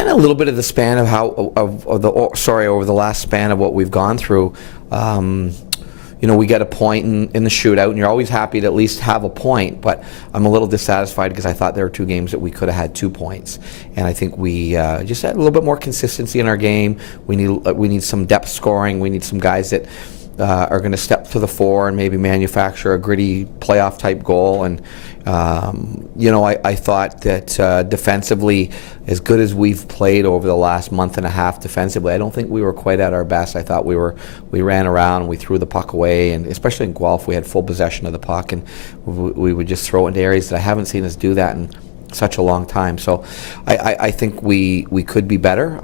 kind of a little bit of the span of over the last span of what we've gone through. We get a point in the shootout, and you're always happy to at least have a point, but I'm a little dissatisfied because I thought there were two games that we could have had 2 points. And I think we just had a little bit more consistency in our game. We need some depth scoring. We need some guys that are going to step to the fore and maybe manufacture a gritty playoff type goal. And I thought that defensively, as good as we've played over the last month and a half defensively, I don't think we were quite at our best. I thought we ran around and we threw the puck away, and especially in Guelph, we had full possession of the puck, and we would just throw it into areas that I haven't seen us do that in such a long time. So I think we could be better.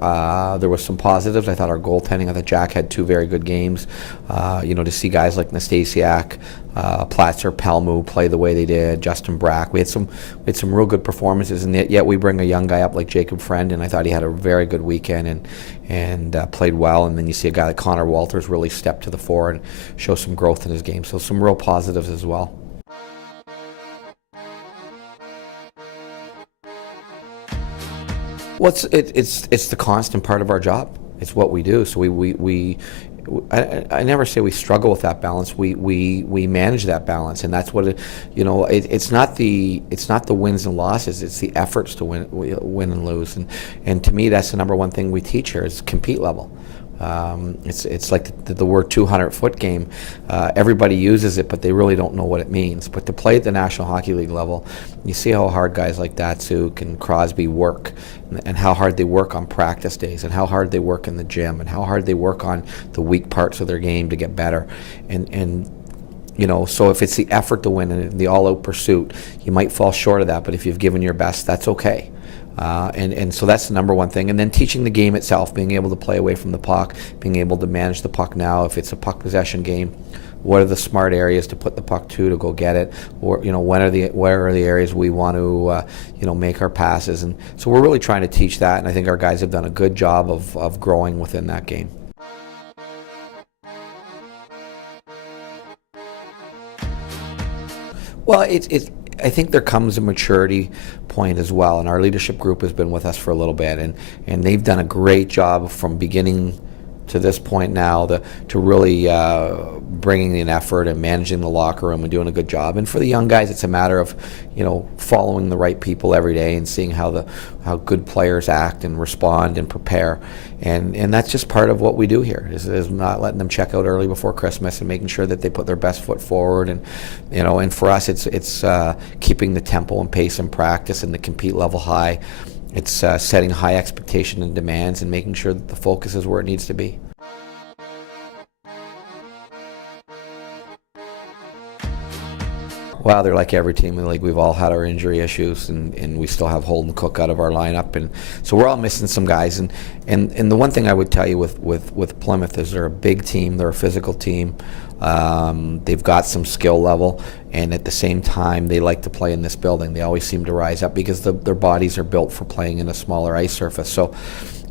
There was some positives. I thought our goaltending, I thought Jack had 2 very good games. To see guys like Nastasiak, Platzer, Palmu play the way they did, Justin Brack. We had some real good performances, and yet we bring a young guy up like Jacob Friend, and I thought he had a very good weekend and played well. And then you see a guy like Connor Walters really step to the fore and show some growth in his game. So some real positives as well. Well, it's the constant part of our job. It's what we do. So I never say we struggle with that balance. We manage that balance, and that's what it's not the wins and losses. It's the efforts to win and lose. And to me, that's the number one thing we teach here is compete level. It's like the word 200-foot game. Everybody uses it, but they really don't know what it means. But to play at the National Hockey League level, you see how hard guys like Datsuk and Crosby work, and how hard they work on practice days, and how hard they work in the gym, and how hard they work on the weak parts of their game to get better. So if it's the effort to win and the all-out pursuit, you might fall short of that, but if you've given your best, that's okay. And so that's the number one thing. And then teaching the game itself, being able to play away from the puck, being able to manage the puck now. If it's a puck possession game, what are the smart areas to put the puck to go get it? Or, where are the areas we want to, make our passes? And so we're really trying to teach that, and I think our guys have done a good job of growing within that game. Well, I think there comes a maturity point as well, and our leadership group has been with us for a little bit, and they've done a great job from beginning to this point now to really bringing in effort and managing the locker room and doing a good job. And for the young guys, it's a matter of following the right people every day and seeing how good players act and respond and prepare. And that's just part of what we do here is not letting them check out early before Christmas and making sure that they put their best foot forward. And for us, it's keeping the tempo and pace in practice and the compete level high. It's setting high expectation and demands and making sure that the focus is where it needs to be. Wow, they're like every team in the league. We've all had our injury issues, and we still have Holden Cook out of our lineup, and so we're all missing some guys. And the one thing I would tell you with Plymouth is they're a big team, they're a physical team. They've got some skill level, and at the same time, they like to play in this building. They always seem to rise up because their bodies are built for playing in a smaller ice surface. So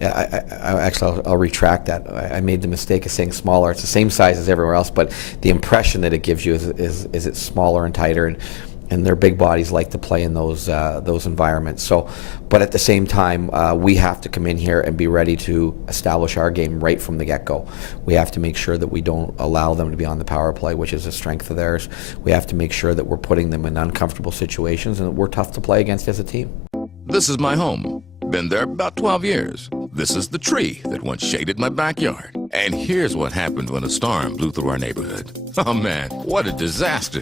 I'll retract that. I made the mistake of saying smaller. It's the same size as everywhere else, but the impression that it gives you is it's smaller and tighter, and their big bodies like to play in those environments. So, but at the same time, we have to come in here and be ready to establish our game right from the get-go. We have to make sure that we don't allow them to be on the power play, which is a strength of theirs. We have to make sure that we're putting them in uncomfortable situations and that we're tough to play against as a team. This is my home. Been there about 12 years. This is the tree that once shaded my backyard. And here's what happened when a storm blew through our neighborhood. Oh man, what a disaster.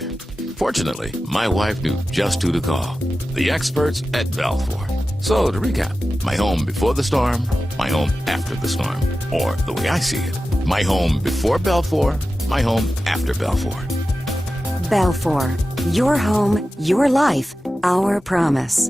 Fortunately, my wife knew just who to call. The experts at Balfour. So to recap, my home before the storm, my home after the storm. Or the way I see it, my home before Balfour, my home after Balfour. Balfour, your home, your life, our promise.